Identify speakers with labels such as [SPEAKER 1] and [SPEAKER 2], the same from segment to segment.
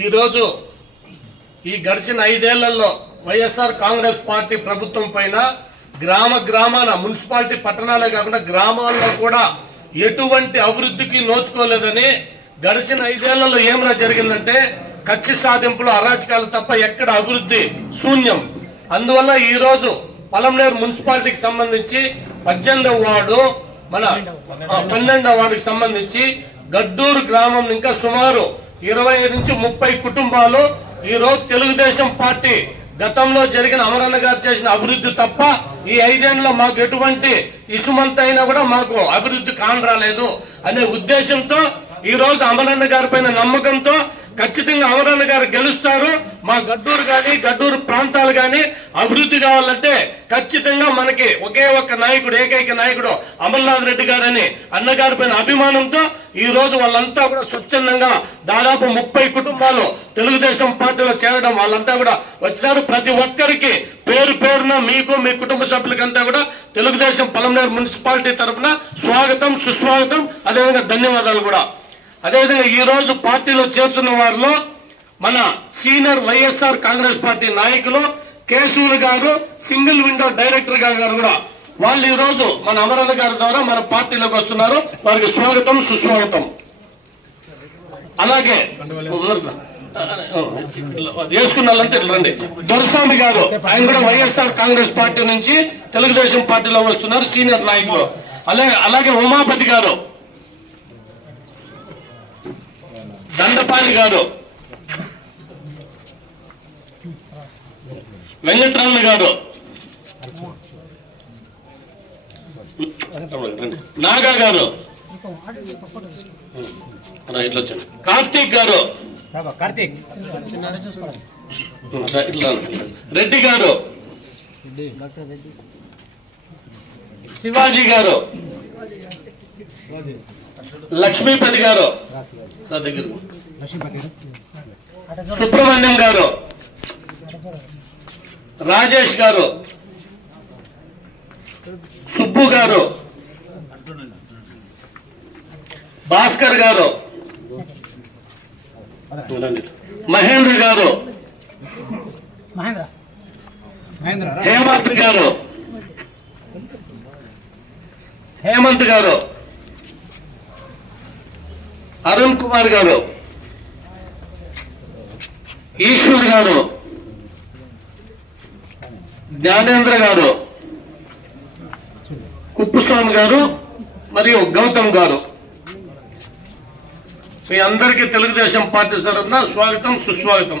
[SPEAKER 1] ఈరోజు ఈ గడిచిన ఐదేళ్లలో వైఎస్ఆర్ కాంగ్రెస్ పార్టీ ప్రభుత్వం పైన గ్రామ గ్రామాన మున్సిపాలిటీ పట్టణాలే కాకుండా గ్రామాల్లో కూడా ఎటువంటి అభివృద్ధికి నోచుకోలేదని గడిచిన ఐదేళ్లలో ఏమైనా జరిగిందంటే కక్షి సాధింపులు అరాచకాలు తప్ప ఎక్కడ అభివృద్ధి శూన్యం అందువల్ల ఈరోజు పలంనేరు మున్సిపాలిటీకి సంబంధించి పద్దెనిమిదవ వార్డు మన పన్నెండవ వార్డుకి సంబంధించి గడ్డూరు గ్రామం ఇంకా సుమారు ఇరవై నుంచి ముప్పై కుటుంబాలు ఈరోజు తెలుగుదేశం పార్టీ గతంలో జరిగిన అమరన్న గారు చేసిన అభివృద్ధి తప్ప ఈ ఐదేళ్లలో మాకు ఎటువంటి ఇసుమంత అయినా కూడా మాకు అభివృద్ధి కానరాలేదు అనే ఉద్దేశంతో ఈ రోజు అమరన్న గారి పైన నమ్మకంతో ఖచ్చితంగా అమరన్న గారు గెలుస్తారు మా గడ్డూరు కానీ గడ్డూరు ప్రాంతాలు కానీ అభివృద్ధి కావాలంటే ఖచ్చితంగా మనకి ఒకే ఒక్క నాయకుడు ఏకైక నాయకుడు అమర్నాథ్ రెడ్డి గారని అన్నగారి పైన అభిమానంతో ఈ రోజు వాళ్ళంతా కూడా స్వచ్ఛందంగా దాదాపు ముప్పై కుటుంబాలు తెలుగుదేశం పార్టీలో చేరడం వాళ్ళంతా కూడా వచ్చినారు ప్రతి ఒక్కరికి పేరు పేరున మీకు మీ కుటుంబ సభ్యులకంతా కూడా తెలుగుదేశం పలమనేరు మున్సిపాలిటీ తరఫున స్వాగతం సుస్వాగతం అదేవిధంగా ధన్యవాదాలు కూడా అదేవిధంగా ఈ రోజు పార్టీలో చేరుతున్న వారిలో మన సీనియర్ వైఎస్ఆర్ కాంగ్రెస్ పార్టీ నాయకులు కేశవులు గారు సింగిల్ విండో డైరెక్టర్ గారు కూడా వాళ్ళు ఈ రోజు మన అమరణ గారి ద్వారా మన పార్టీలోకి వస్తున్నారు వారికి స్వాగతం సుస్వాగతం అలాగే వేసుకున్నారంటే రండి దొరస్వామి గారు ఆయన కూడా వైఎస్ఆర్ కాంగ్రెస్ పార్టీ నుంచి తెలుగుదేశం పార్టీలో వస్తున్నారు సీనియర్ నాయకులు అలాగే అలాగే ఉమాపతి గారు దండపాణి గారు వెంకటరమణ గారు నాగా గారు ఇట్లా వచ్చాను కార్తీక్ గారు రెడ్డి గారు శివాజీ గారు లక్ష్మీపతి గారు నా దగ్గర సుబ్రహ్మణ్యం గారు రాజేష్ గారు సుబ్బు గారు భాస్కర్ గారు మహేంద్ర గారు హేమంత్ గారు హేమంత్ గారు అరుణ్ కుమార్ గారు ఈశ్వర్ గారు జ్ఞానేంద్ర గారు కుప్పుస్వామి గారు మరియు గౌతమ్ గారు మీ అందరికీ తెలుగుదేశం పార్టీ తరఫున స్వాగతం సుస్వాగతం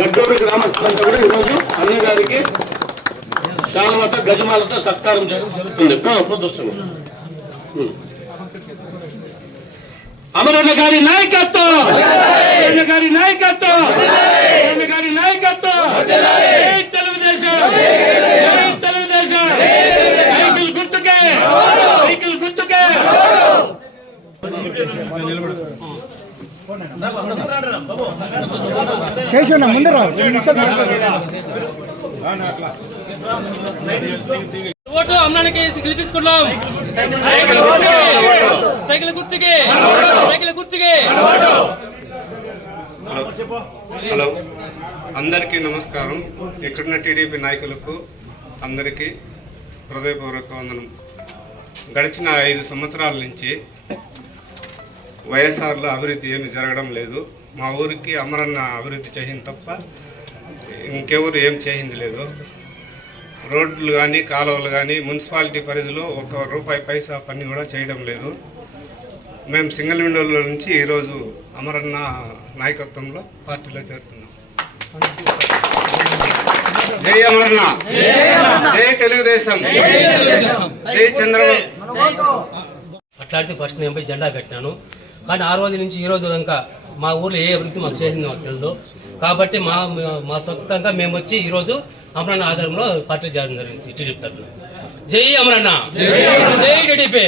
[SPEAKER 1] గడ్డూరు గ్రామస్తులంతా కూడా ఈరోజు అన్న గారికి శాలమత గజమాలతో సత్కారం చేయడం జరుగుతుంది ప్రదర్శనం అమరన్న గారి నాయకత్వం అమరన్న గారి నాయకత్వం అమరన్న గారి నాయకత్వం తెలుగుదేశం తెలుగుదేశం సైకిల్ గుర్తుకే సైకిల్ గుర్తుకే కేశవన్న ముందు ఓటు అన్నానికి గెలిపించుకున్నాం సైకిల్ గుర్తుకి సైకిల్ గుర్తుకి హలో అందరికీ నమస్కారం ఎక్కడున్న టీడీపీ నాయకులకు అందరికీ హృదయపూర్వక వందనం గడిచిన ఐదు సంవత్సరాల నుంచి వైఎస్ఆర్లో అభివృద్ధి ఏమి జరగడం లేదు మా ఊరికి అమరన్న అభివృద్ధి చేసింది తప్ప ఇంకెవరు ఏం చేసింది లేదు రోడ్లు కానీ కాలువలు కానీ మున్సిపాలిటీ పరిధిలో ఒక రూపాయి పైసా పని కూడా చేయడం లేదు మేము సింగిల్ విండోలో నుంచి ఈరోజు అమరన్న నాయకత్వంలో పార్టీలో చేరుతున్నాం జై అమరన్న జై తెలుగుదేశం జై చంద్రబాబు అట్లాంటి ఫస్ట్ నేను పోయి జెండా కట్టినాను కానీ ఆ రోజు నుంచి ఈ రోజు ఇంకా మా ఊర్లో ఏ అభివృద్ధి మాకు చేసింది మాకు తెలియదు కాబట్టి మా మా సొంతంగా మేము వచ్చి ఈరోజు అమరన్న ఆధారంలో పార్టీ చేయడం జరిగింది టీడీపీ తరఫున జై అమరన్న జై టీడీపీ